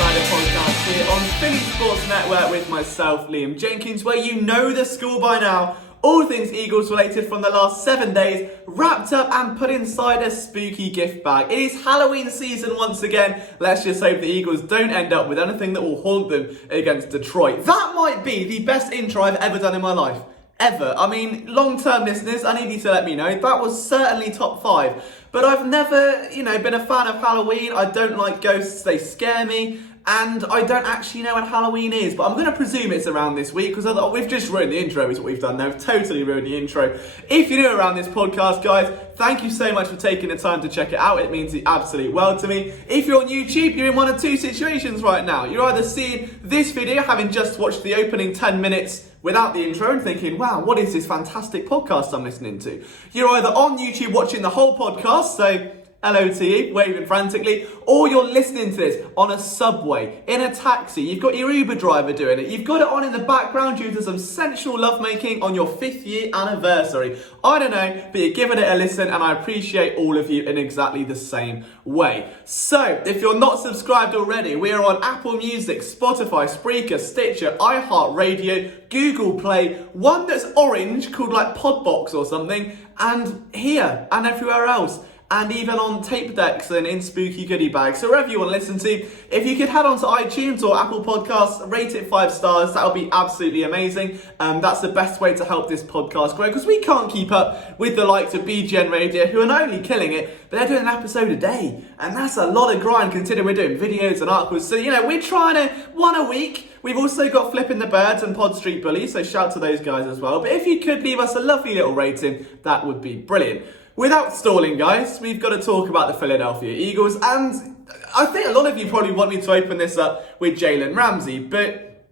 Insider podcast here on Philly Sports Network with myself, Liam Jenkins, where you know the score by now. All things Eagles related from the last 7 days, wrapped up and put inside a spooky gift bag. It is Halloween season once again. Let's just hope the Eagles don't end up with anything that will haunt them against Detroit. That might be the best intro I've ever done in my life. Ever. I mean, long-term listeners, I need you to let me know. That was certainly top 5. But I've never, been a fan of Halloween. I don't like ghosts. They scare me. And I don't actually know when Halloween is. But I'm going to presume it's around this week because we've just ruined the intro is what we've done now. We've totally ruined the intro. If you're new around this podcast, guys, thank you so much for taking the time to check it out. It means the absolute world to me. If you're on YouTube, you're in one of two situations right now. You're either seeing this video, having just watched the opening 10 minutes without the intro and thinking, wow, what is this fantastic podcast I'm listening to? You're either on YouTube watching the whole podcast, so hello to you, waving frantically, or you're listening to this on a subway, in a taxi. You've got your Uber driver doing it. You've got it on in the background due to some sensual lovemaking on your 5th year anniversary. I don't know, but you're giving it a listen, and I appreciate all of you in exactly the same way. So, if you're not subscribed already, we are on Apple Music, Spotify, Spreaker, Stitcher, iHeartRadio, Google Play, one that's orange called like Podbox or something, and here and everywhere else. And even on tape decks and in spooky goodie bags. So wherever you want to listen to, if you could head on to iTunes or Apple Podcasts, rate it 5 stars, that would be absolutely amazing. That's the best way to help this podcast grow, because we can't keep up with the likes of BGN Radio, who are not only killing it, but they're doing an episode a day. And that's a lot of grind, considering we're doing videos and articles. So, we're trying to, one a week. We've also got Flipping the Birds and Pod Street Bullies, so shout to those guys as well. But if you could leave us a lovely little rating, that would be brilliant. Without stalling, guys, we've got to talk about the Philadelphia Eagles, and I think a lot of you probably want me to open this up with Jalen Ramsey, but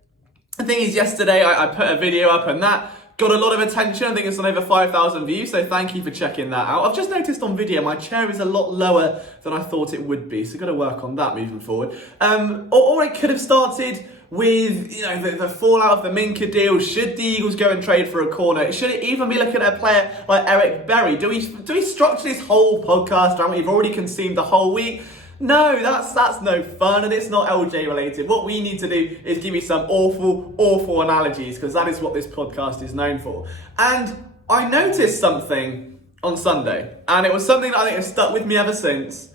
the thing is, yesterday I put a video up and that got a lot of attention. I think it's on over 5,000 views, so thank you for checking that out. I've just noticed on video my chair is a lot lower than I thought it would be, so I've got to work on that moving forward. Or I could have started with the fallout of the Minka deal. Should the Eagles go and trade for a corner? Should it even be looking at a player like Eric Berry? Do we structure this whole podcast around what you've already consumed the whole week? No, that's no fun, and it's not LJ related. What we need to do is give you some awful analogies, because that is what this podcast is known for. And I noticed something on Sunday, and it was something that I think has stuck with me ever since,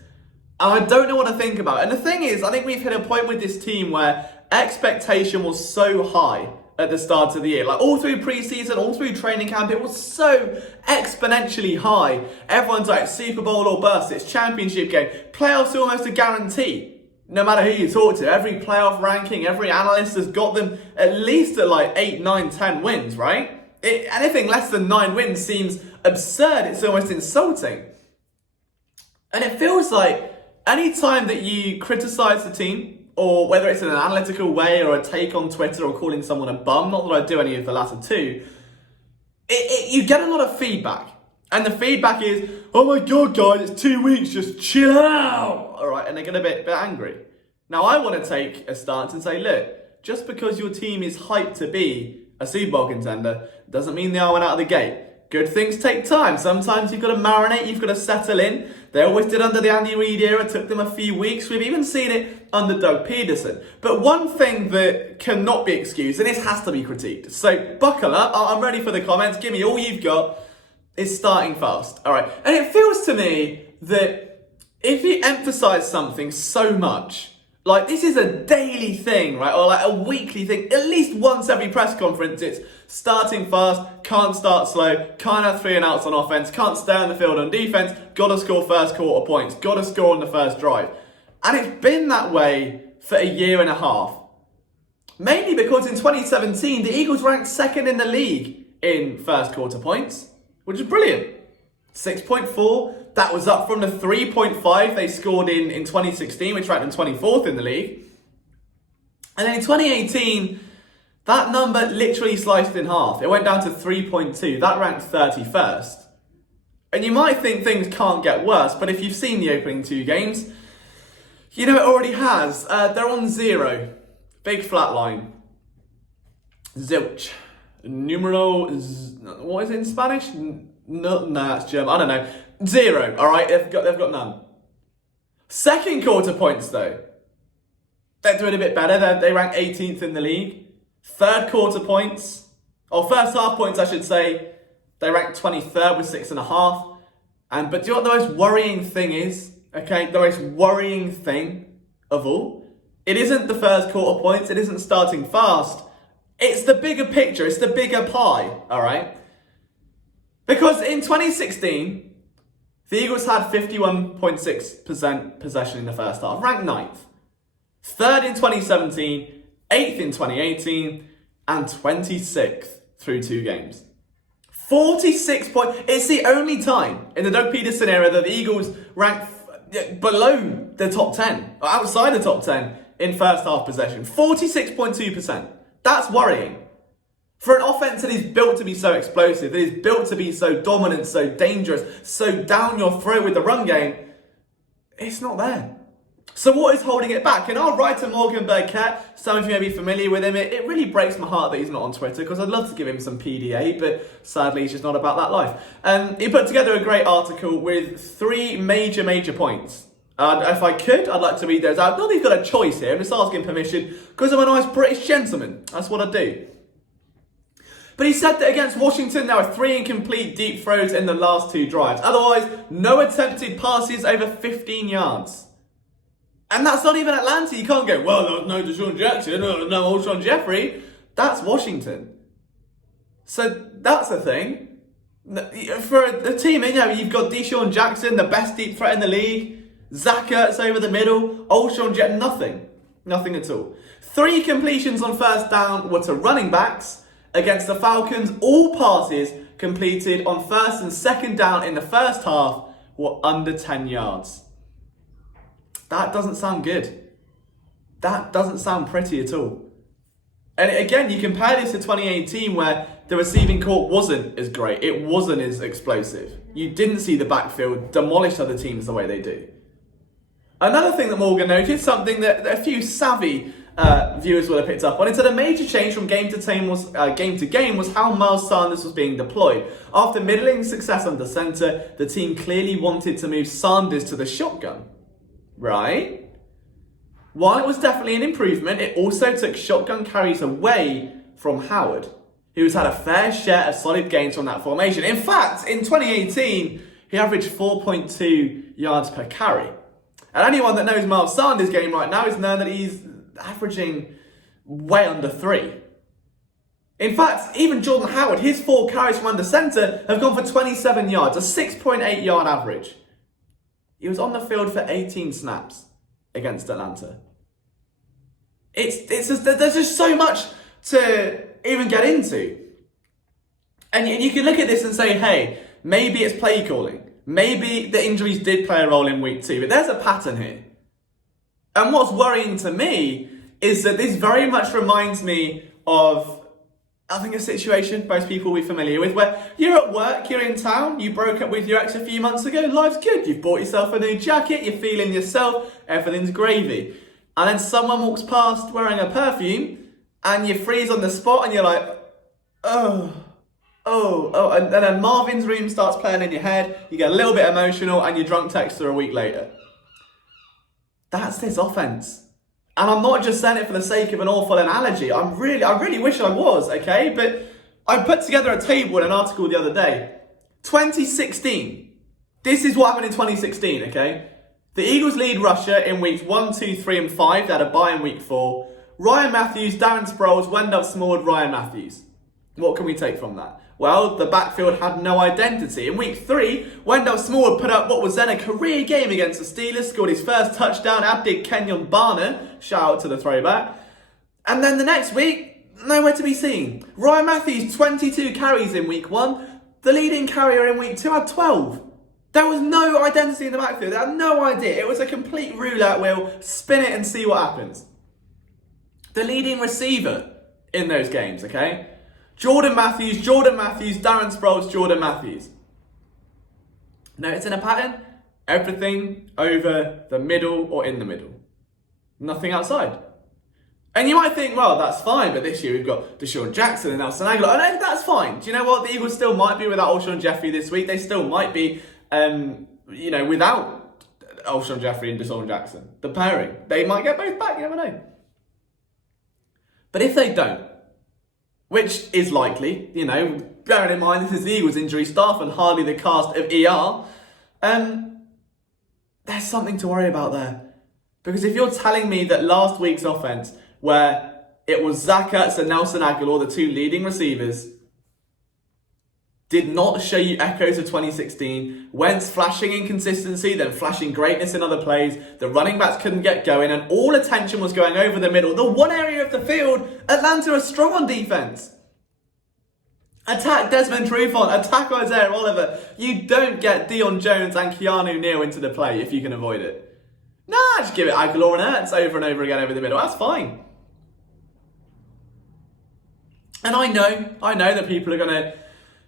and I don't know what to think about. And the thing is, I think we've hit a point with this team where expectation was so high at the start of the year. Like all through preseason, all through training camp, it was so exponentially high. Everyone's like Super Bowl or bust, it's championship game. Playoffs are almost a guarantee. No matter who you talk to, every playoff ranking, every analyst has got them at least at like 8, 9, 10 wins, right? Anything less than 9 wins seems absurd. It's almost insulting. And it feels like any time that you criticize the team, or whether it's in an analytical way or a take on Twitter or calling someone a bum, not that I do any of the latter two, you get a lot of feedback. And the feedback is, oh my God, guys, it's 2 weeks, just chill out. All right, and they get a bit angry. Now, I want to take a stance and say, look, just because your team is hyped to be a Super Bowl contender doesn't mean they are one out of the gate. Good things take time. Sometimes you've got to marinate, you've got to settle in. They always did under the Andy Reid era. It took them a few weeks. We've even seen it under Doug Peterson. But one thing that cannot be excused, and this has to be critiqued, so buckle up. I'm ready for the comments. Give me all you've got. Is starting fast. All right. And it feels to me that if you emphasize something so much, like this is a daily thing, right? Or like a weekly thing, at least once every press conference, it's starting fast, can't start slow, can't have 3 and outs on offense, can't stay on the field on defense, gotta score first quarter points, gotta score on the first drive. And it's been that way for a year and a half. Mainly because in 2017, the Eagles ranked 2nd in the league in first quarter points, which is brilliant. 6.4. That was up from the 3.5 they scored in 2016, which ranked them 24th in the league. And then in 2018, that number literally sliced in half. It went down to 3.2. That ranked 31st. And you might think things can't get worse, but if you've seen the opening 2 games, it already has. They're on 0. Big flat line. Zilch. Numero... What is it in Spanish? No, that's German. I don't know. 0, all right? They've got none. Second quarter points, though. They're doing a bit better. They rank 18th in the league. Third quarter points, or first half points, I should say, they rank 23rd with 6.5. But do you know what the most worrying thing is? Okay, the most worrying thing of all, it isn't the first quarter points. It isn't starting fast. It's the bigger picture. It's the bigger pie. All right. Because in 2016, the Eagles had 51.6% possession in the first half, ranked 9th. Third in 2017, 8th in 2018, and 26th through 2 games. 46 points. It's the only time in the Doug Peterson era that the Eagles rank below the top 10, or outside the top 10 in first half possession. 46.2%. That's worrying. For an offense that is built to be so explosive, that is built to be so dominant, so dangerous, so down your throat with the run game, it's not there. So what is holding it back? And our writer Morgan Burkett, some of you may be familiar with him, it really breaks my heart that he's not on Twitter, because I'd love to give him some PDA, but sadly he's just not about that life. He put together a great article with 3 major points. If I could, I'd like to read those out. Not that he's got a choice here, I'm just asking permission, because I'm a nice British gentleman. That's what I do. But he said that against Washington, there were 3 incomplete deep throws in the last 2 drives. Otherwise, no attempted passes over 15 yards. And that's not even Atlanta. You can't go, well, there was no Deshaun Jackson, no Alshon Jeffrey. That's Washington. So that's the thing. For a team, you've got Deshaun Jackson, the best deep threat in the league. Zach Ertz over the middle. Alshon Jeffrey, nothing. Nothing at all. 3 completions on first down were to running backs. Against the Falcons, all passes completed on first and second down in the first half were under 10 yards. That doesn't sound good. That doesn't sound pretty at all. And again, you compare this to 2018 where the receiving corps wasn't as great. It wasn't as explosive. You didn't see the backfield demolish other teams the way they do. Another thing that Morgan noticed, something that a few savvy viewers will have picked up on. It said a major change from game to game was how Miles Sanders was being deployed. After middling success under center, the team clearly wanted to move Sanders to the shotgun. Right? While it was definitely an improvement, it also took shotgun carries away from Howard, who's had a fair share of solid gains from that formation. In fact, in 2018, he averaged 4.2 yards per carry. And anyone that knows Miles Sanders' game right now is knowing that he's averaging way under 3. In fact, even Jordan Howard, his 4 carries from under center have gone for 27 yards, a 6.8 yard average. He was on the field for 18 snaps against Atlanta. There's just so much to even get into. And you can look at this and say, hey, maybe it's play calling. Maybe the injuries did play a role in week 2, but there's a pattern here. And what's worrying to me is that this very much reminds me of, I think, a situation most people will be familiar with, where you're at work, you're in town, you broke up with your ex a few months ago, life's good, you've bought yourself a new jacket, you're feeling yourself, everything's gravy. And then someone walks past wearing a perfume, and you freeze on the spot, and you're like, oh, and then Marvin's Room starts playing in your head, you get a little bit emotional, and you're drunk text her a week later. That's this offense. And I'm not just saying it for the sake of an awful analogy. I really wish I was, okay? But I put together a table in an article the other day. 2016. This is what happened in 2016, okay? The Eagles lead Russia in weeks 1, 2, 3, and 5. They had a bye in week 4. Ryan Matthews, Darren Sproles, Wendell Smallwood, Ryan Matthews. What can we take from that? Well, the backfield had no identity. In week 3, Wendell Smallwood put up what was then a career game against the Steelers, scored his first touchdown, outdid Kenyon Barner, shout out to the throwback. And then the next week, nowhere to be seen. Ryan Matthews, 22 carries in week 1. The leading carrier in week 2 had 12. There was no identity in the backfield. They had no idea. It was a complete roulette wheel. Spin it and see what happens. The leading receiver in those games, okay? Jordan Matthews, Darren Sproles, Jordan Matthews. Noticing a pattern? Everything over the middle or in the middle. Nothing outside. And you might think, well, that's fine, but this year we've got Deshaun Jackson and Nelson Aguilar. And that's fine. Do you know what? The Eagles still might be without Alshon Jeffrey this week. They still might be, without Alshon Jeffrey and Deshaun Jackson. The pairing. They might get both back, you never know. But if they don't, which is likely, bearing in mind this is the Eagles injury staff and hardly the cast of ER, there's something to worry about there. Because if you're telling me that last week's offense, where it was Zach Ertz and Nelson Aguilar, the two leading receivers, did not show you echoes of 2016, Wentz flashing inconsistency, then flashing greatness in other plays, the running backs couldn't get going, and all attention was going over the middle. The one area of the field, Atlanta is strong on defense. Attack Desmond Trufant, attack Isaiah Oliver. You don't get Deion Jones and Keanu Neal into the play if you can avoid it. Nah, just give it Aguilar and Ertz over and over again over the middle. That's fine. And I know that people are going to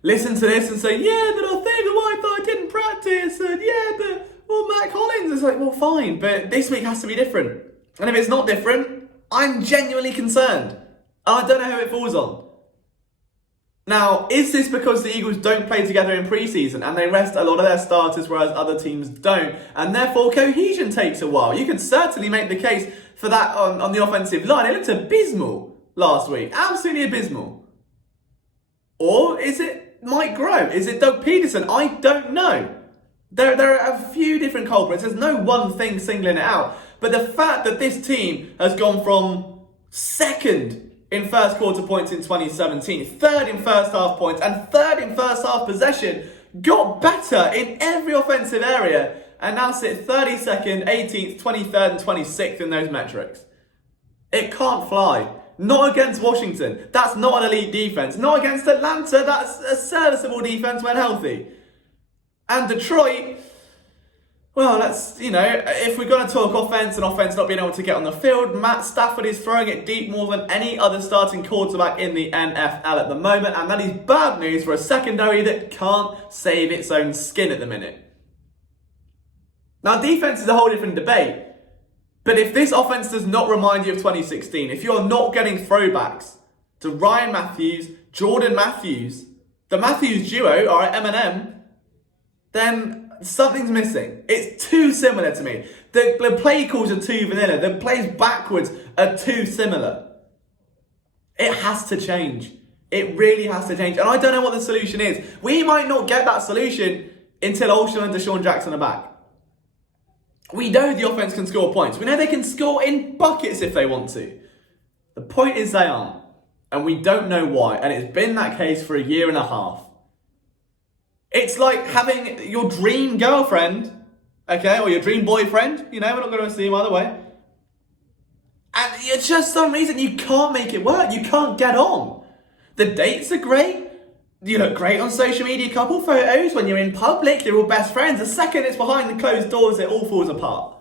listen to this and say, yeah, but I think I didn't practice, and Matt Collins. It's like, well, fine, but this week has to be different. And if it's not different, I'm genuinely concerned. And I don't know who it falls on. Now, is this because the Eagles don't play together in pre-season and they rest a lot of their starters whereas other teams don't, and therefore cohesion takes a while? You could certainly make the case for that on the offensive line. It looked abysmal last week. Absolutely abysmal. Or is it Mike Groh? Is it Doug Peterson? I don't know. There are a few different culprits. There's no one thing singling it out. But the fact that this team has gone from second in first quarter points in 2017, third in first half points, and third in first half possession, got better in every offensive area, and now sit 32nd, 18th, 23rd, and 26th in those metrics. It can't fly. Not against Washington. That's not an elite defense. Not against Atlanta. That's a serviceable defense when healthy. And Detroit, well, if we're going to talk offense and offense not being able to get on the field, Matt Stafford is throwing it deep more than any other starting quarterback in the NFL at the moment. And that is bad news for a secondary that can't save its own skin at the minute. Now, defense is a whole different debate. But if this offense does not remind you of 2016, if you're not getting throwbacks to Ryan Matthews, Jordan Matthews, the Matthews duo are at M&M, then something's missing. It's too similar to me. The play calls are too vanilla. The plays backwards are too similar. It has to change. It really has to change. And I don't know what the solution is. We might not get that solution until Olsen and Deshaun Jackson are back. We know the offense can score points. We know they can score in buckets if they want to. The point is they aren't. And we don't know why. And it's been that case for a year and a half. It's like having your dream girlfriend, okay, or your dream boyfriend. We're not going to see him either way. And it's just some reason you can't make it work. You can't get on. The dates are great. You look great on social media, couple photos. When you're in public, you're all best friends. The second it's behind the closed doors, it all falls apart.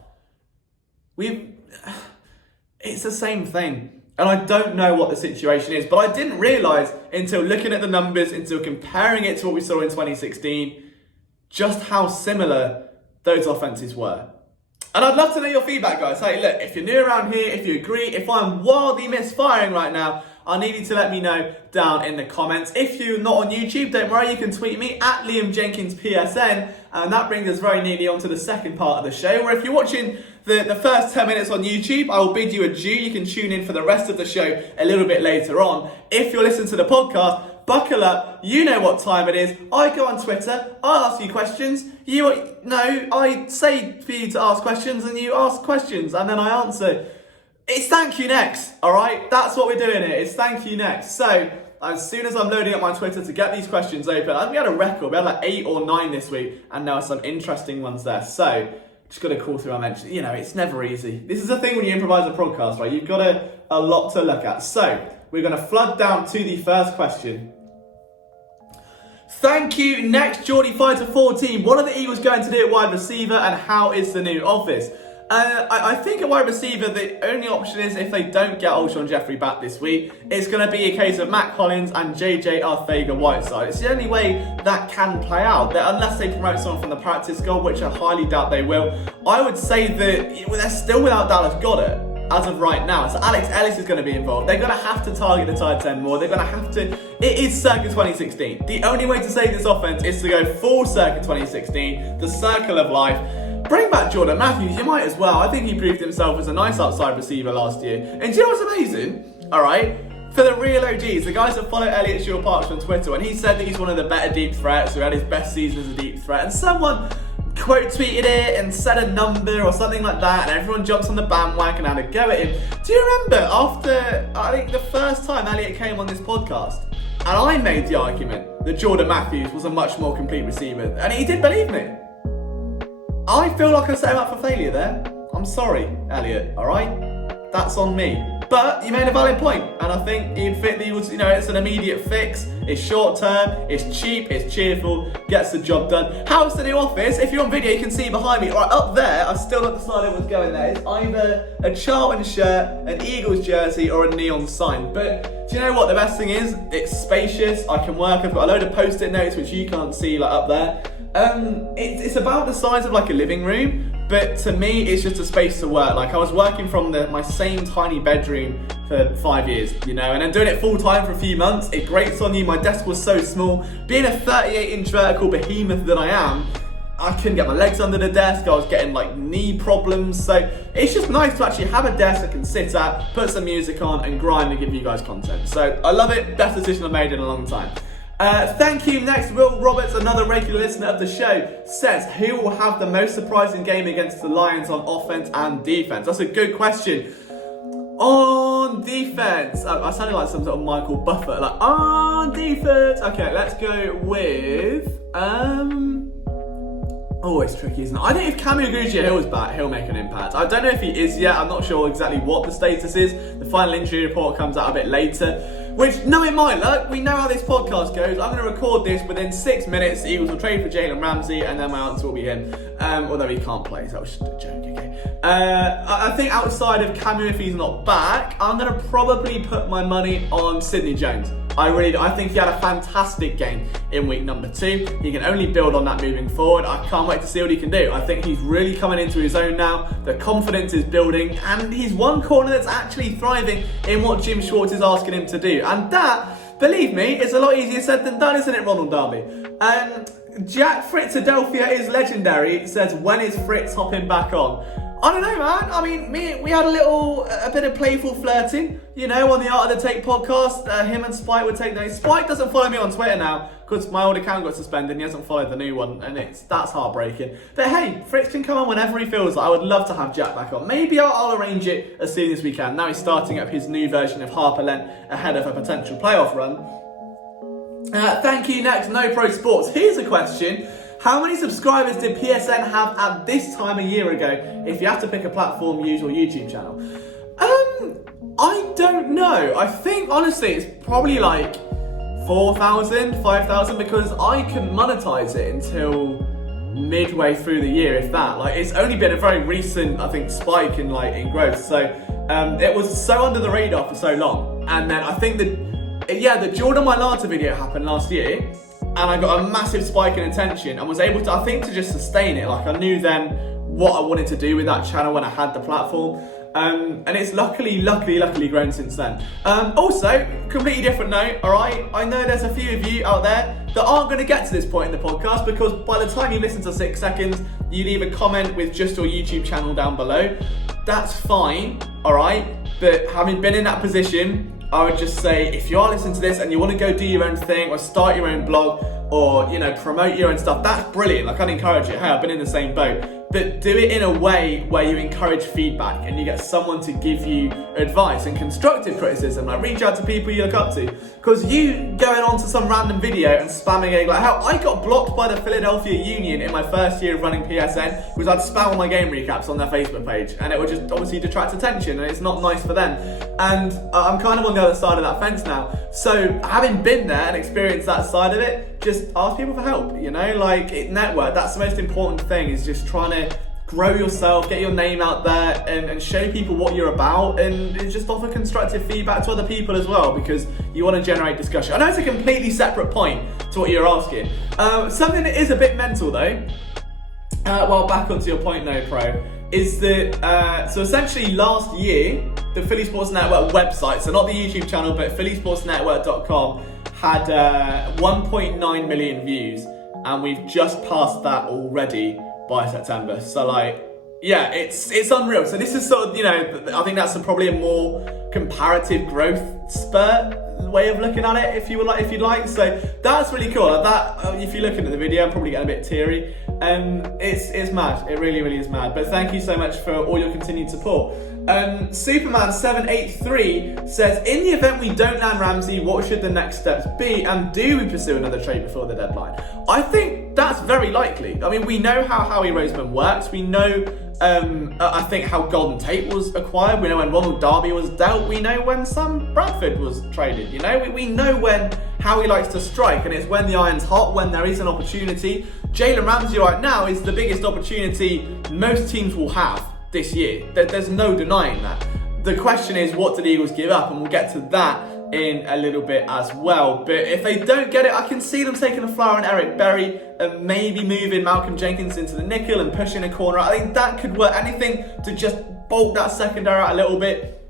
It's the same thing. And I don't know what the situation is, but I didn't realise until looking at the numbers, until comparing it to what we saw in 2016, just how similar those offences were. And I'd love to know your feedback, guys. Hey, look, if you're new around here, if you agree, if I'm wildly misfiring right now, I need you to let me know down in the comments. If you're not on YouTube, don't worry, you can tweet me at Liam Jenkins PSN. And that brings us very neatly onto the second part of the show, where if you're watching the first 10 minutes on YouTube, I will bid you adieu. You can tune in for the rest of the show a little bit later on. If you're listening to the podcast, buckle up. You know what time it is. I go on Twitter. I ask you questions. I say for you to ask questions, and you ask questions, and then I answer. It's thank you next, all right? That's what we're doing here. It's thank you next. So as soon as I'm loading up my Twitter to get these questions open, I think we had a record. We had like 8 or 9 this week, and there are some interesting ones there. So just got to call through our mentions. It's never easy. This is the thing when you improvise a podcast, right? You've got a lot to look at. So we're going to flood down to the first question. Thank you next, Geordie Fighter 14. What are the Eagles going to do at wide receiver, and how is the new office? I think at wide receiver, the only option is if they don't get Alshon Jeffrey back this week, it's going to be a case of Matt Collins and JJ Arcega-Whiteside. It's the only way that can play out, unless they promote someone from the practice squad, which I highly doubt they will. I would say that they're still without Dallas Goedert as of right now. So Alex Ellis is going to be involved. They're going to have to target the tight end more. They're going to have to. It is circa 2016. The only way to save this offense is to go full circa 2016, the circle of life. Bring back Jordan Matthews, you might as well. I think he proved himself as a nice outside receiver last year. And do you know what's amazing? all right? For the real OGs, the guys that follow Elliot Shore-Parks on Twitter, when he said that he's one of the better deep threats, who had his best season as a deep threat, and someone quote tweeted it and said a number or something like that, and everyone jumps on the bandwagon and had a go at him. Do you remember after, I think the first time Elliot came on this podcast, and I made the argument that Jordan Matthews was a much more complete receiver, and he did believe me. I feel like I set him up for failure there. I'm sorry, Elliot, all right? That's on me. But you made a valid point, and I think he'd fit the, it's an immediate fix, it's short term, it's cheap, it's cheerful, gets the job done. How's the new office? If you're on video, you can see behind me, right up there, I've still not decided what's going there. It's either a Charlton shirt, an Eagles jersey, or a neon sign. But do you know what the best thing is? It's spacious, I can work, I've got a load of post-it notes which you can't see like up there. It's about the size of like a living room. But to me, it's just a space to work. Like I was working from my same tiny bedroom for 5 years, and then doing it full time for a few months, it grates on you. My desk was so small. Being a 38-inch vertical behemoth that I am, I couldn't get my legs under the desk. I was getting like knee problems. So it's just nice to actually have a desk I can sit at, put some music on and grind and give you guys content. So I love it. Best decision I've made in a long time. Thank you. Next, Will Roberts, another regular listener of the show, says, who will have the most surprising game against the Lions on offense and defense? That's a good question. On defense, I sounded like some sort of Michael Buffer, like on defense. Okay, let's go with oh, it's tricky, isn't it? I think if Camu Aguja-Hill is back, he'll make an impact. I don't know if he is yet. I'm not sure exactly what the status is. The final injury report comes out a bit later. Which, knowing my luck, we know how this podcast goes. I'm going to record this within 6 minutes. The Eagles will trade for Jalen Ramsey, and then my answer will be him. Although he can't play, so that was just a joke, okay? I think outside of Camu, if he's not back, I'm going to probably put my money on Sidney Jones. I think he had a fantastic game in week number 2. He can only build on that moving forward. I can't wait to see what he can do. I think he's really coming into his own now. The confidence is building, and he's one corner that's actually thriving in what Jim Schwartz is asking him to do. And that, believe me, is a lot easier said than done, isn't it, Ronald Darby? Jack Fritzadelphia is legendary, says, when is Fritz hopping back on? I don't know, man. I mean, we had a bit of playful flirting, on the Art of the Take podcast. Him and Spike would take notes. Spike doesn't follow me on Twitter now because my old account got suspended and he hasn't followed the new one, and that's heartbreaking. But hey, Fritz can come on whenever he feels like. I would love to have Jack back on. Maybe I'll arrange it as soon as we can. Now he's starting up his new version of Harper Lent ahead of a potential playoff run. Thank you. Next, No Pro Sports. Here's a question. How many subscribers did PSN have at this time a year ago? If you have to pick a platform, use your YouTube channel. I don't know. I think, honestly, it's probably like 4,000, 5,000, because I couldn't monetize it until midway through the year, if that. Like, it's only been a very recent, I think, spike in growth. So it was so under the radar for so long. And then I think the Jordan Mailata video happened last year, and I got a massive spike in attention and was able to, I think, to just sustain it. Like, I knew then what I wanted to do with that channel when I had the platform. And it's luckily grown since then. Also, completely different note, alright? I know there's a few of you out there that aren't going to get to this point in the podcast, because by the time you listen to 6 seconds, you leave a comment with just your YouTube channel down below. That's fine, alright? But having been in that position, I would just say, if you are listening to this and you want to go do your own thing or start your own blog or, promote your own stuff, that's brilliant. Like, I'd encourage it. Hey, I've been in the same boat. But do it in a way where you encourage feedback and you get someone to give you advice and constructive criticism. Like, reach out to people you look up to. Because you going on to some random video and spamming it, like how I got blocked by the Philadelphia Union in my first year of running PSN because I'd spam all my game recaps on their Facebook page, and it would just obviously detract attention, and it's not nice for them. And I'm kind of on the other side of that fence now. So having been there and experienced that side of it, just ask people for help, network. That's the most important thing, is just trying to grow yourself, get your name out there, and show people what you're about, and just offer constructive feedback to other people as well, because you want to generate discussion. I know it's a completely separate point to what you're asking. Something that is a bit mental though, back onto your point though, Pro, is that, so essentially last year, the Philly Sports Network website, so not the YouTube channel, but phillysportsnetwork.com, had 1.9 million views, and we've just passed that already by September. So Yeah, it's unreal. So this is sort of, I think that's probably a more comparative growth spurt way of looking at it, if you'd like. So that's really cool. If you're looking at the video, I'm probably getting a bit teary. It's mad. It really, really is mad. But thank you so much for all your continued support. Superman783 says, in the event we don't land Ramsey, what should the next steps be? And do we pursue another trade before the deadline? I think that's very likely. I mean, we know how Howie Roseman works. We know, I think, how Golden Tate was acquired. We know when Ronald Darby was dealt. We know when Sam Bradford was traded. We know when Howie likes to strike, and it's when the iron's hot, when there is an opportunity. Jalen Ramsey right now is the biggest opportunity most teams will have this year. There's no denying that. The question is, what do the Eagles give up? And we'll get to that in a little bit as well. But if they don't get it, I can see them taking a flyer on Eric Berry and maybe moving Malcolm Jenkins into the nickel and pushing a corner. I think that could work. Anything to just bulk that secondary out a little bit,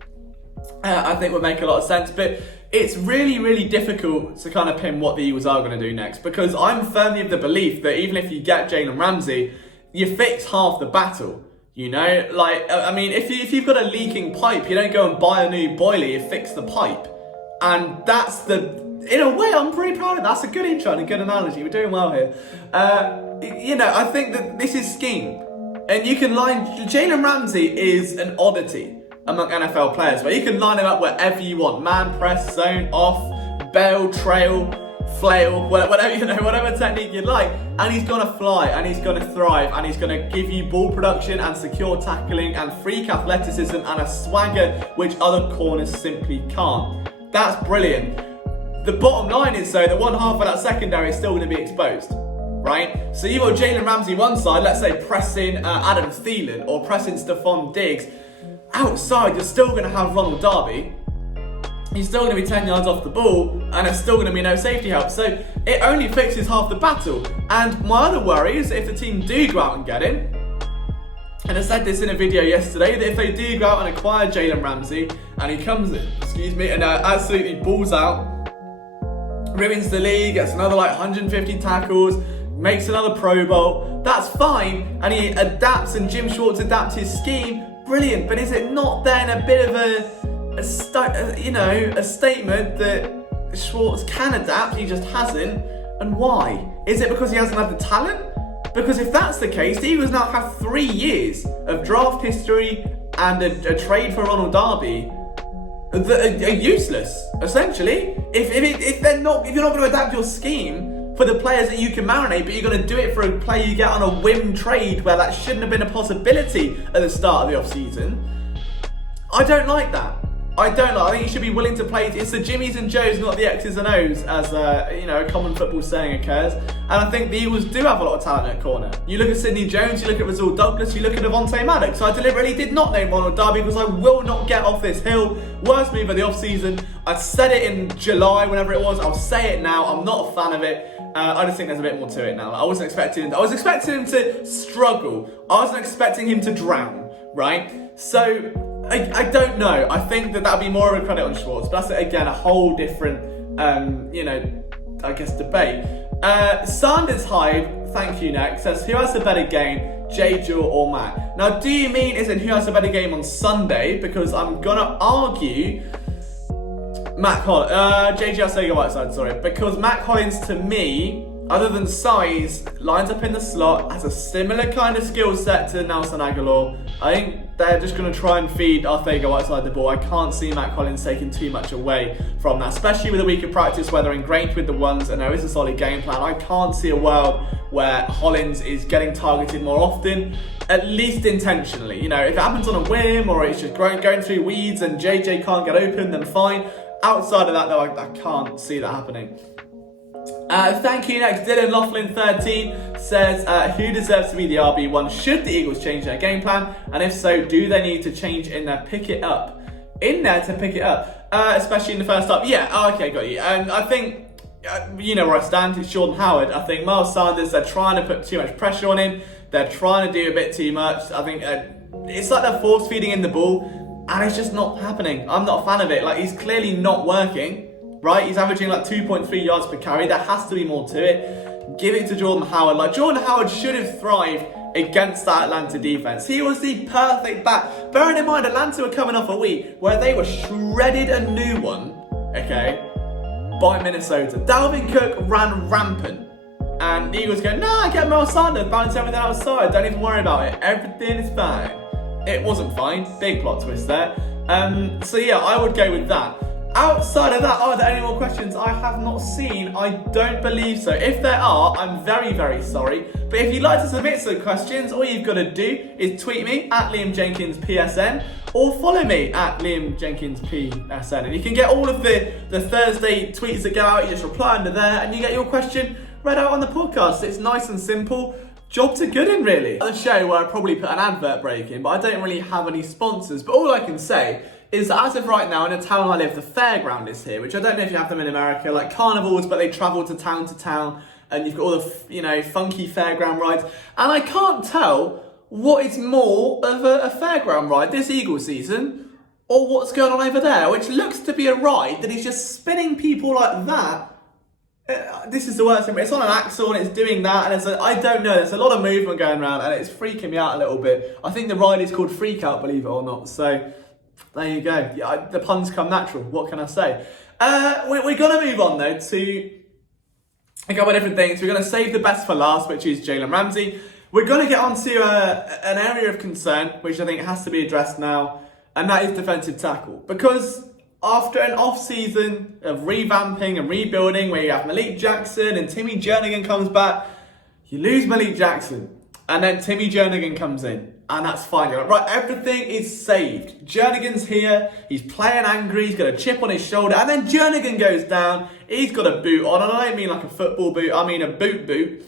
I think would make a lot of sense. But it's really, really difficult to kind of pin what the Eagles are going to do next, because I'm firmly of the belief that even if you get Jalen Ramsey, you fix half the battle. If you've got a leaking pipe, you don't go and buy a new boiler, you fix the pipe. And that's in a way, I'm pretty proud of that. That's a good intro and a good analogy. We're doing well here. I think that this is scheme. And you can Jalen Ramsey is an oddity among NFL players, where you can line him up wherever you want. Man, press, zone, off, bail, trail, flail, whatever technique you'd like, and he's gonna fly, and he's gonna thrive, and he's gonna give you ball production and secure tackling and freak athleticism and a swagger which other corners simply can't. That's brilliant. The bottom line is, though, that one half of that secondary is still going to be exposed, right? So you've got Jalen Ramsey one side, let's say pressing Adam Thielen or pressing Stephon Diggs. Outside, you're still going to have Ronald Darby. He's still going to be 10 yards off the ball, and there's still going to be no safety help. So it only fixes half the battle. And my other worry is if the team do go out and get him, and I said this in a video yesterday, that if they do go out and acquire Jalen Ramsey, and he comes in, and absolutely balls out, ruins the league, gets another 150 tackles, makes another Pro Bowl, that's fine, and he adapts and Jim Schwartz adapts his scheme, brilliant. But is it not then a bit of a statement that Schwartz can adapt, he just hasn't? And why? Is it because he hasn't had the talent? Because if that's the case, the Eagles now have 3 years of draft history and a trade for Ronald Darby that are useless, essentially. If you're not going to adapt your scheme for the players that you can marinate, but you're going to do it for a player you get on a whim trade where that shouldn't have been a possibility at the start of the off-season, I don't like that. I think you should be willing to play. It's the Jimmies and Joes, not the X's and O's, as a common football saying occurs. And I think the Eagles do have a lot of talent at corner. You look at Sidney Jones, you look at Rasul Douglas, you look at Devontae Maddox. So I deliberately did not name Ronald Darby because I will not get off this hill. Worst move of the off-season. I said it in July, whenever it was. I'll say it now. I'm not a fan of it. I just think there's a bit more to it now. I was expecting him to struggle. I wasn't expecting him to drown, right? So I don't know. I think that would be more of a credit on Schwartz. But that's, again, a whole different, debate. Sanders Hive, thank you, Nick, says, who has the better game, J. Jewel or Matt? Now, do you mean who has the better game on Sunday? Because I'm going to argue Matt Collins, JJ Arcega-Whiteside, sorry. Because Matt Collins, to me, other than size, lines up in the slot, has a similar kind of skill set to Nelson Aguilar. I think they're just going to try and feed Arcega-Whiteside the ball. I can't see Matt Collins taking too much away from that, especially with a week of practice where they're ingrained with the ones and there is a solid game plan. I can't see a world where Hollins is getting targeted more often, at least intentionally. If it happens on a whim or it's just going through weeds and JJ can't get open, then fine. Outside of that, though, I can't see that happening. Thank you. Next, Dylan Laughlin 13 says, who deserves to be the RB1? Should the Eagles change their game plan? And if so, do they need to change in there to pick it up? Especially in the first half. Yeah, okay, got you. And I think, where I stand, it's Jordan Howard. I think Miles Sanders, they're trying to put too much pressure on him. They're trying to do a bit too much. I think it's like they're force feeding him the ball. And it's just not happening. I'm not a fan of it. He's clearly not working, right? He's averaging 2.3 yards per carry. There has to be more to it. Give it to Jordan Howard. Jordan Howard should have thrived against that Atlanta defense. He was the perfect back. Bearing in mind, Atlanta were coming off a week where they were shredded a new one, okay, by Minnesota. Dalvin Cook ran rampant. And the Eagles go, nah, get Miles Sanders, balance everything outside, don't even worry about it. Everything is fine. It wasn't fine. Big plot twist there. So yeah, I would go with that. Outside of that, are there any more questions I have not seen? I don't believe so. If there are, I'm very, very sorry. But if you'd like to submit some questions, all you've got to do is tweet me at Liam Jenkins PSN or follow me at Liam Jenkins PSN. And you can get all of the Thursday tweets that go out. You just reply under there and you get your question read out on the podcast. It's nice and simple. Job to good in, really. The show where I probably put an advert break in, but I don't really have any sponsors. But all I can say is that as of right now, in the town I live, the fairground is here, which I don't know if you have them in America, like carnivals, but they travel to town, and you've got all the, funky fairground rides. And I can't tell what is more of a fairground ride this Eagle season, or what's going on over there, which looks to be a ride that is just spinning people like that. This is the worst thing, but it's on an axle and it's doing that, and I don't know, there's a lot of movement going around and it's freaking me out a little bit. I think the ride is called Freak Out, believe it or not, so there you go. Yeah, the puns come natural, what can I say? We're going to move on though to a couple of different things. We're going to save the best for last, which is Jalen Ramsey. We're going to get on to an area of concern, which I think has to be addressed now, and that is defensive tackle. Because after an off-season of revamping and rebuilding where you have Malik Jackson and Timmy Jernigan comes back, you lose Malik Jackson and then Timmy Jernigan comes in and that's fine. You're like, right, everything is saved. Jernigan's here, he's playing angry, he's got a chip on his shoulder, and then Jernigan goes down, he's got a boot on, and I don't mean like a football boot, I mean a boot.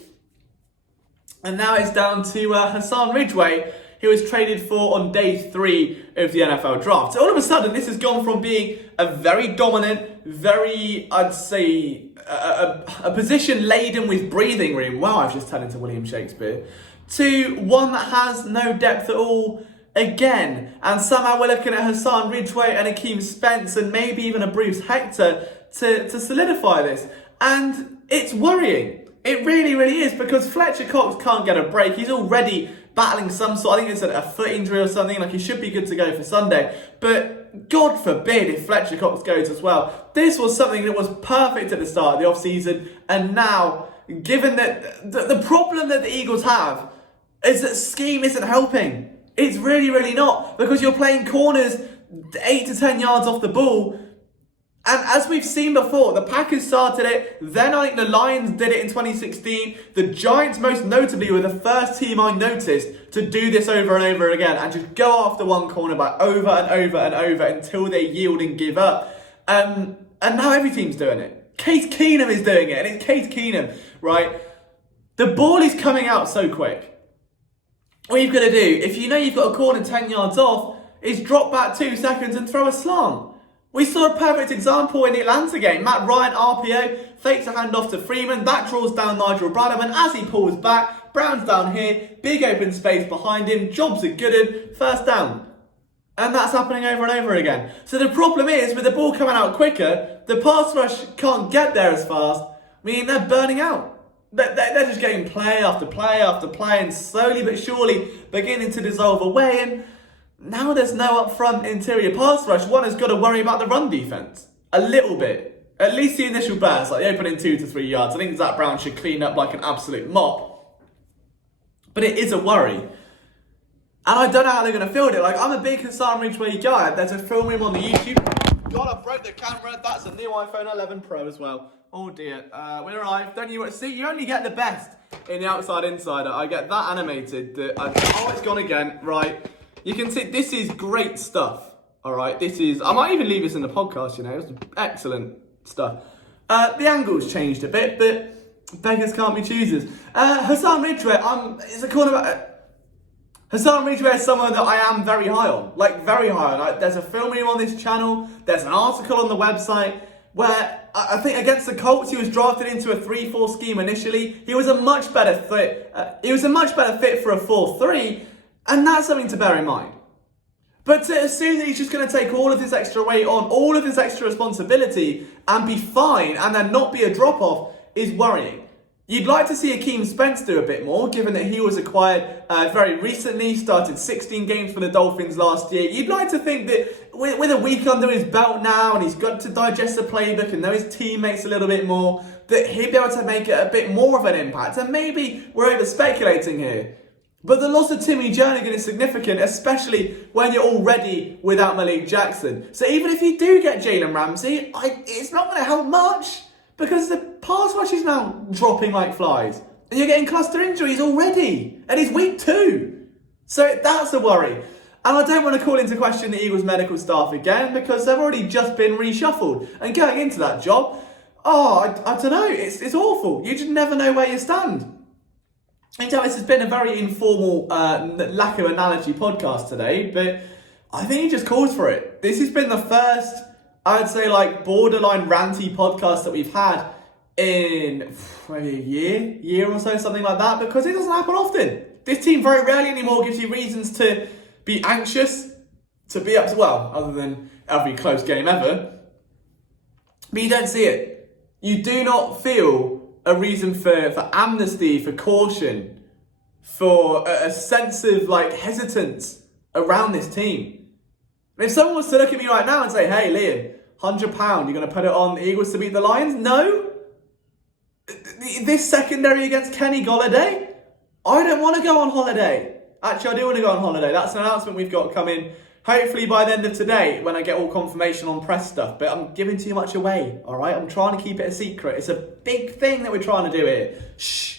And now it's down to Hassan Ridgeway, who was traded for on day 3 of the NFL draft. So all of a sudden, this has gone from being a very dominant, very, I'd say, a position laden with breathing room. Wow, I've just turned into William Shakespeare. To one that has no depth at all again. And somehow we're looking at Hassan Ridgeway and Akeem Spence and maybe even a Bruce Hector to solidify this. And it's worrying. It really, really is, because Fletcher Cox can't get a break. He's already battling some sort, I think it's a foot injury or something, like he should be good to go for Sunday. But God forbid if Fletcher Cox goes as well. This was something that was perfect at the start of the off-season, and now, given that the problem that the Eagles have is that scheme isn't helping. It's really, really not, because you're playing corners 8 to 10 yards off the ball. And as we've seen before, the Packers started it, then I think the Lions did it in 2016. The Giants, most notably, were the first team I noticed to do this over and over again and just go after one cornerback over and over and over until they yield and give up. And now every team's doing it. Case Keenum is doing it, and it's Case Keenum, right? The ball is coming out so quick. All you've got to do, if you know you've got a corner 10 yards off, is drop back 2 seconds and throw a slant. We saw a perfect example in the Atlanta game. Matt Ryan, RPO, fakes a handoff to Freeman. That draws down Nigel Bradham. As he pulls back, Brown's down here. Big open space behind him. Jobs are good. First down. And that's happening over and over again. So the problem is, with the ball coming out quicker, the pass rush can't get there as fast, meaning they're burning out. They're just getting play after play after play and slowly but surely beginning to dissolve away. And now there's no up-front interior pass rush. One has got to worry about the run defense. A little bit. At least the initial burst, like the opening 2 to 3 yards. I think Zach Brown should clean up like an absolute mop. But it is a worry. And I don't know how they're going to field it. Like, I'm a big Hassan Ridgeway guy. There's a film of him on the YouTube. God, I broke the camera. That's a new iPhone 11 Pro as well. Oh dear. We arrived. Don't you see? You only get the best in the Outside Insider. I get that animated. Oh, it's gone again. Right. You can see this is great stuff, all right? I might even leave this in the podcast, it's excellent stuff. The angle's changed a bit, but beggars can't be choosers. Hassan Ridgeway, Hassan Ridgeway is someone that I am very high on, like very high on. There's a film of him on this channel, there's an article on the website where I think against the Colts he was drafted into a 3-4 scheme initially. He was a much better fit. For a 4-3. And that's something to bear in mind. But to assume that he's just going to take all of this extra weight on, all of this extra responsibility, and be fine, and then not be a drop-off, is worrying. You'd like to see Akeem Spence do a bit more, given that he was acquired very recently, started 16 games for the Dolphins last year. You'd like to think that with a week under his belt now, and he's got to digest the playbook and know his teammates a little bit more, that he'd be able to make it a bit more of an impact. And maybe we're over-speculating here. But the loss of Timmy Jernigan is significant, especially when you're already without Malik Jackson. So even if you do get Jalen Ramsey, it's not going to help much. Because the pass rush is now dropping like flies. And you're getting cluster injuries already. And it's week 2. So that's a worry. And I don't want to call into question the Eagles medical staff again, because they've already just been reshuffled. And going into that job, I don't know, it's awful. You just never know where you stand. And so this has been a very informal, lack of analogy podcast today, but I think it just calls for it. This has been the first, I'd say, like, borderline ranty podcast that we've had in maybe a year or so, something like that, because it doesn't happen often. This team very rarely anymore gives you reasons to be anxious, to be up to, well, other than every close game ever. But you don't see it. You do not feel a reason for amnesty, for caution, for a sense of, like, hesitance around this team. And if someone was to look at me right now and say, hey, Liam, £100, you're going to put it on the Eagles to beat the Lions? No. This secondary against Kenny Golladay? I don't want to go on holiday. Actually, I do want to go on holiday. That's an announcement we've got coming, hopefully by the end of today, when I get all confirmation on press stuff. But I'm giving too much away, all right? I'm trying to keep it a secret. It's a big thing that we're trying to do here. Shh.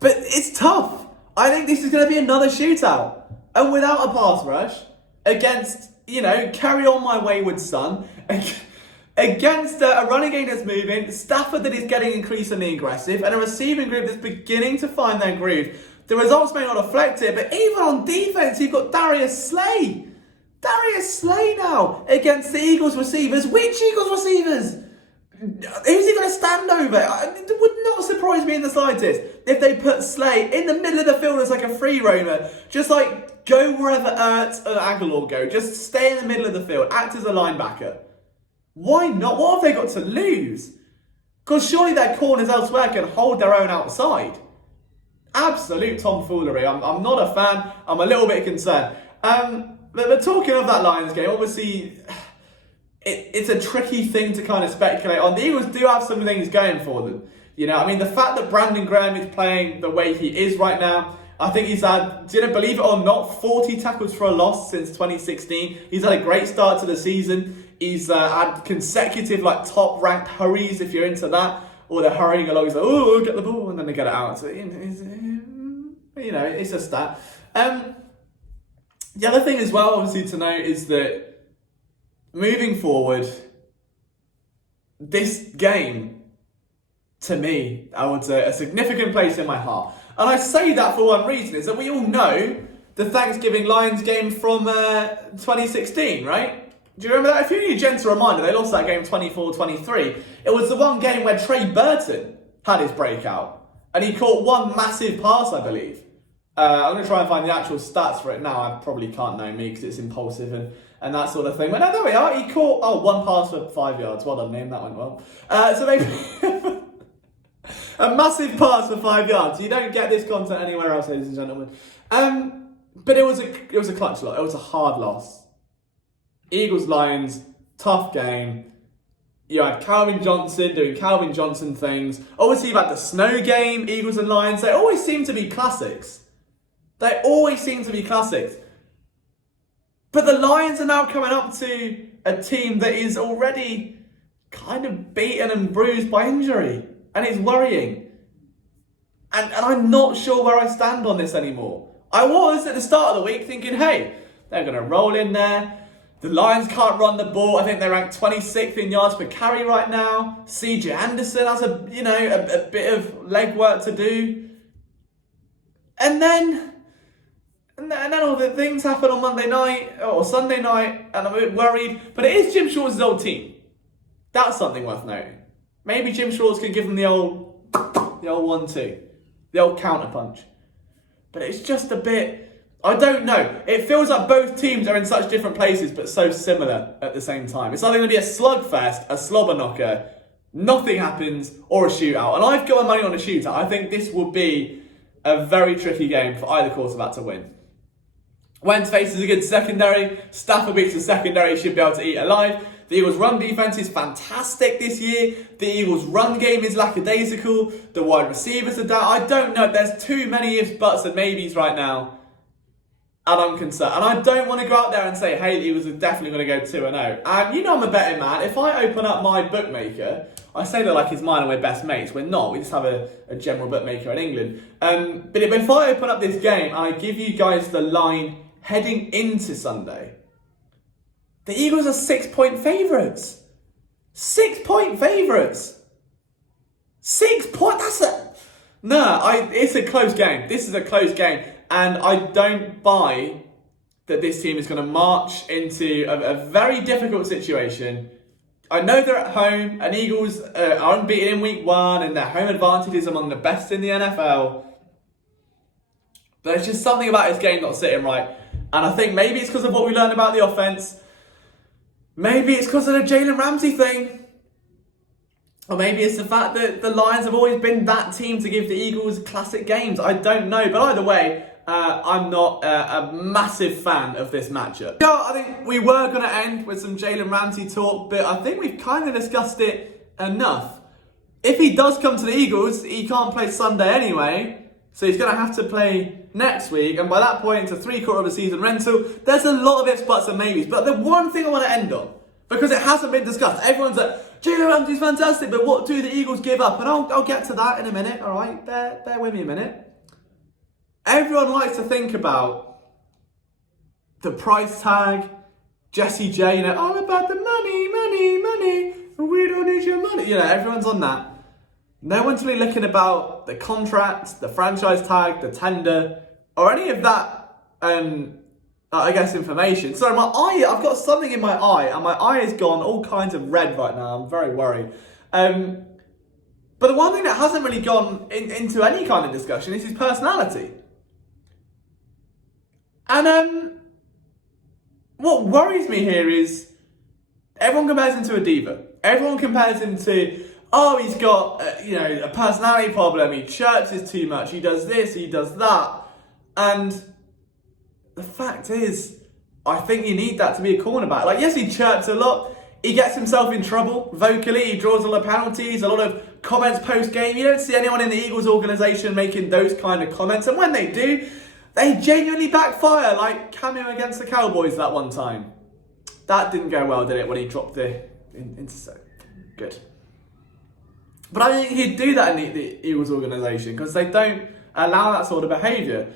But it's tough. I think this is going to be another shootout. And without a pass rush, against, carry on my wayward son, against a running game that's moving, Stafford that is getting increasingly aggressive, and a receiving group that's beginning to find their groove. The results may not reflect it, but even on defense, you've got Darius Slay. Darius Slay now against the Eagles receivers. Which Eagles receivers? Who's he going to stand over? It would not surprise me in the slightest if they put Slay in the middle of the field as like a free roamer. Just like go wherever Ertz or Aguilar go. Just stay in the middle of the field. Act as a linebacker. Why not? What have they got to lose? Because surely their corners elsewhere can hold their own outside. Absolute tomfoolery. I'm not a fan. I'm a little bit concerned. But talking of that Lions game, obviously, it's a tricky thing to kind of speculate on. The Eagles do have some things going for them. The fact that Brandon Graham is playing the way he is right now, I think he's had, believe it or not, 40 tackles for a loss since 2016. He's had a great start to the season. He's had consecutive, top-ranked hurries, if you're into that. Or they're hurrying along, he's like, oh, get the ball, and then they get it out. So, it's just that. The other thing as well, obviously, to note is that moving forward, this game, to me, I would say, a significant place in my heart. And I say that for one reason, is that we all know the Thanksgiving Lions game from 2016, right? Do you remember that? If you need a gentle reminder, they lost that game 24-23. It was the one game where Trey Burton had his breakout. And he caught one massive pass, I believe. I'm going to try and find the actual stats for it now. I probably can't know me because it's impulsive and that sort of thing. But no, there we are. He caught, one pass for 5 yards. Well done, Liam. That went well. So they... a massive pass for 5 yards. You don't get this content anywhere else, ladies and gentlemen. But it was a clutch loss. It was a hard loss. Eagles-Lions, tough game. You had Calvin Johnson doing Calvin Johnson things. Obviously, you've had the snow game, Eagles and Lions. They always seem to be classics. But the Lions are now coming up to a team that is already kind of beaten and bruised by injury. And it's worrying. And I'm not sure where I stand on this anymore. I was at the start of the week thinking, hey, they're going to roll in there. The Lions can't run the ball. I think they're ranked 26th in yards per carry right now. CJ Anderson has a bit of legwork to do. And then all the things happen on Monday night or Sunday night, and I'm a bit worried. But it is Jim Schwartz's old team. That's something worth noting. Maybe Jim Schwartz can give them the old 1-2, the old counterpunch. But it's just a bit... I don't know. It feels like both teams are in such different places, but so similar at the same time. It's either going to be a slugfest, a slobber knocker, nothing happens, or a shootout. And I've got my money on a shootout. I think this will be a very tricky game for either quarterback to win. Wentz faces a good secondary. Stafford beats the secondary, should be able to eat alive. The Eagles' run defense is fantastic this year. The Eagles' run game is lackadaisical. The wide receivers are down. I don't know. There's too many ifs, buts, and maybes right now. And I'm concerned. And I don't want to go out there and say, hey, the Eagles are definitely going to go 2-0. And you know I'm a betting man. If I open up my bookmaker, I say that like it's mine and we're best mates. We're not. We just have a general bookmaker in England. But if I open up this game and I give you guys the line heading into Sunday, the Eagles are 6-point favourites. 6-point favourites. 6 points. It's a close game. This is a close game. And I don't buy that this team is going to march into a very difficult situation. I know they're at home, and Eagles are unbeaten in week 1, and their home advantage is among the best in the NFL. But there's just something about this game not sitting right. And I think maybe it's because of what we learned about the offense. Maybe it's because of the Jalen Ramsey thing. Or maybe it's the fact that the Lions have always been that team to give the Eagles classic games. I don't know. But either way, I'm not a massive fan of this matchup. I think we were going to end with some Jalen Ramsey talk, but I think we've kind of discussed it enough. If he does come to the Eagles, he can't play Sunday anyway, so he's going to have to play next week, and by that point, it's a 3/4 of a season rental. There's a lot of ifs, buts, and maybes, but the one thing I want to end on, because it hasn't been discussed, everyone's like, Jalen Ramsey's fantastic, but what do the Eagles give up? And I'll get to that in a minute, all right? Bear with me a minute. Everyone likes to think about the price tag, Jesse J, all about the money, we don't need your money. Everyone's on that. No one's really looking about the contract, the franchise tag, the tender, or any of that, information. Sorry, I've got something in my eye, and my eye has gone all kinds of red right now. I'm very worried. But the one thing that hasn't really gone into any kind of discussion is his personality. And what worries me here is everyone compares him to a diva. Everyone compares him to, he's got a personality problem. He chirps too much. He does this. He does that. And the fact is, I think you need that to be a cornerback. Yes, he chirps a lot. He gets himself in trouble vocally. He draws a lot of penalties, a lot of comments post-game. You don't see anyone in the Eagles organisation making those kind of comments. And when they do, they genuinely backfire, like Cameo against the Cowboys that one time. That didn't go well, did it, when he dropped the intercept? Good. But I think he'd do that in the Eagles organisation because they don't allow that sort of behaviour.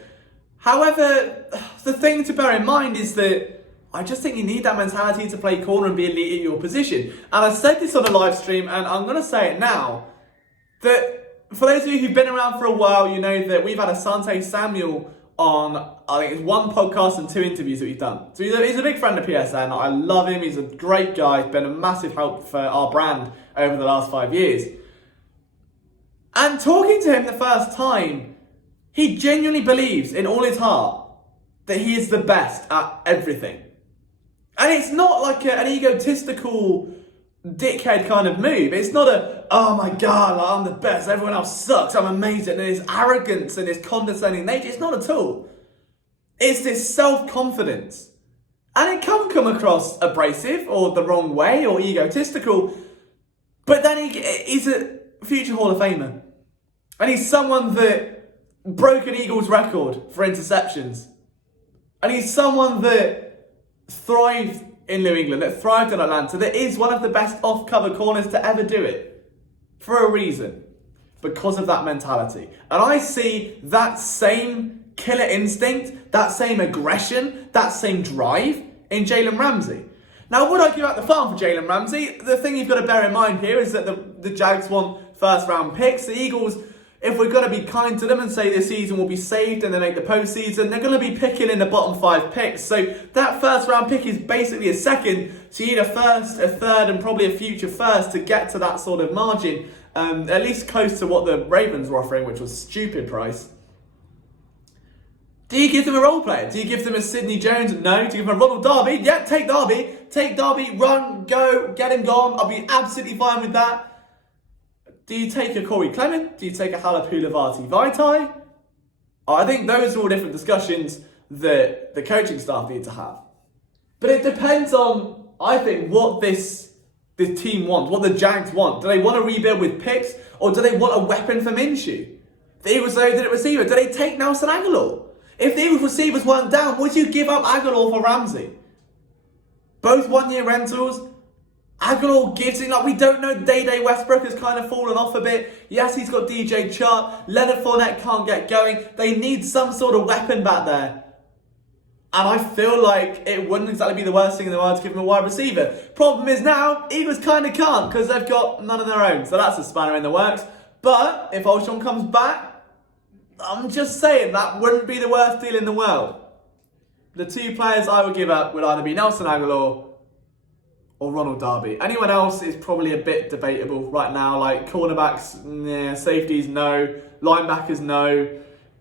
However, the thing to bear in mind is that I just think you need that mentality to play corner and be elite in your position. And I said this on a live stream, and I'm going to say it now, that for those of you who've been around for a while, you know that we've had Asante Samuel on, I think it's 1 podcast and 2 interviews that we've done. So he's a big friend of PSN. I love him. He's a great guy. He's been a massive help for our brand over the last 5 years. And talking to him the first time, he genuinely believes in all his heart that he is the best at everything. And it's not like an egotistical dickhead kind of move. It's not oh my God, I'm the best, everyone else sucks, I'm amazing, and his arrogance and his condescending nature. It's not at all. It's this self-confidence. And it can come across abrasive or the wrong way or egotistical, but then he's a future Hall of Famer. And he's someone that broke an Eagles record for interceptions. And he's someone that thrived in New England, that thrived in Atlanta, that is one of the best off-cover corners to ever do it. For a reason. Because of that mentality. And I see that same killer instinct, that same aggression, that same drive in Jalen Ramsey. Now, would I give out the farm for Jalen Ramsey? The thing you've got to bear in mind here is that the Jags want first-round picks. The Eagles, if we're going to be kind to them and say this season will be saved and they make the postseason, they're going to be picking in the bottom 5 picks. So that first round pick is basically a second. So you need a first, a third, and probably a future first to get to that sort of margin. At least close to what the Ravens were offering, which was a stupid price. Do you give them a role player? Do you give them a Sidney Jones? No. Do you give them a Ronald Darby? Yep, take Darby. Take Darby, run, go, get him gone. I'll be absolutely fine with that. Do you take a Corey Clement? Do you take a Halapulavati Vaitai? I think those are all different discussions that the coaching staff need to have. But it depends on, I think, what this team wants, what the Jags want. Do they want to rebuild with picks, or do they want a weapon for Minshew? The Eagles though did it receiver. Do they take Nelson Aguilar? If the Eagles receivers weren't down, would you give up Aguilar for Ramsey? Both one-year rentals. Aguilar gives it, like, we don't know. Day Westbrook has kind of fallen off a bit. Yes, he's got DJ Chark. Leonard Fournette can't get going. They need some sort of weapon back there. And I feel like it wouldn't exactly be the worst thing in the world to give him a wide receiver. Problem is now, Eagles kind of can't because they've got none of their own. So that's a spanner in the works. But if Alshon comes back, I'm just saying that wouldn't be the worst deal in the world. The two players I would give up would either be Nelson Aguilar or Ronald Darby. Anyone else is probably a bit debatable right now. Like cornerbacks, nah. Safeties, no. Linebackers, no.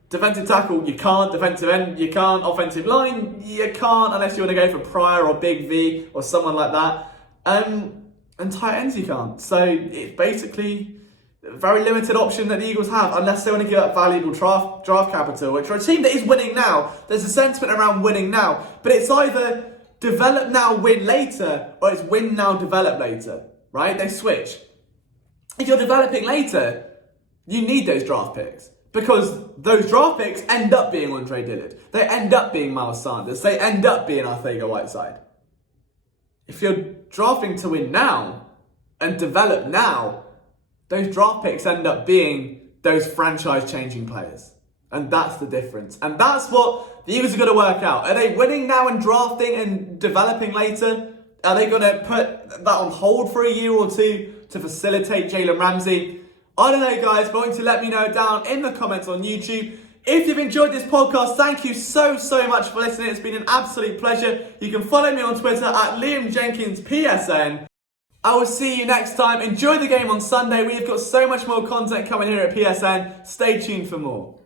Defensive tackle, you can't. Defensive end, you can't. Offensive line, you can't unless you want to go for Pryor or Big V or someone like that. And tight ends, you can't. So it's basically a very limited option that the Eagles have unless they want to give up valuable draft capital, which for a team that is winning now, there's a sentiment around winning now. But it's either develop now, win later, or it's win now, develop later. Right? They switch. If you're developing later, you need those draft picks. Because those draft picks end up being Andre Dillard. They end up being Miles Sanders. They end up being Arcega-Whiteside. If you're drafting to win now and develop now, those draft picks end up being those franchise-changing players. And that's the difference. And that's what the Eagles are going to work out. Are they winning now and drafting and developing later? Are they going to put that on hold for a year or two to facilitate Jalen Ramsey? I don't know, guys, but I want you to let me know down in the comments on YouTube. If you've enjoyed this podcast, thank you so much for listening. It's been an absolute pleasure. You can follow me on Twitter at Liam Jenkins PSN. I will see you next time. Enjoy the game on Sunday. We've got so much more content coming here at PSN. Stay tuned for more.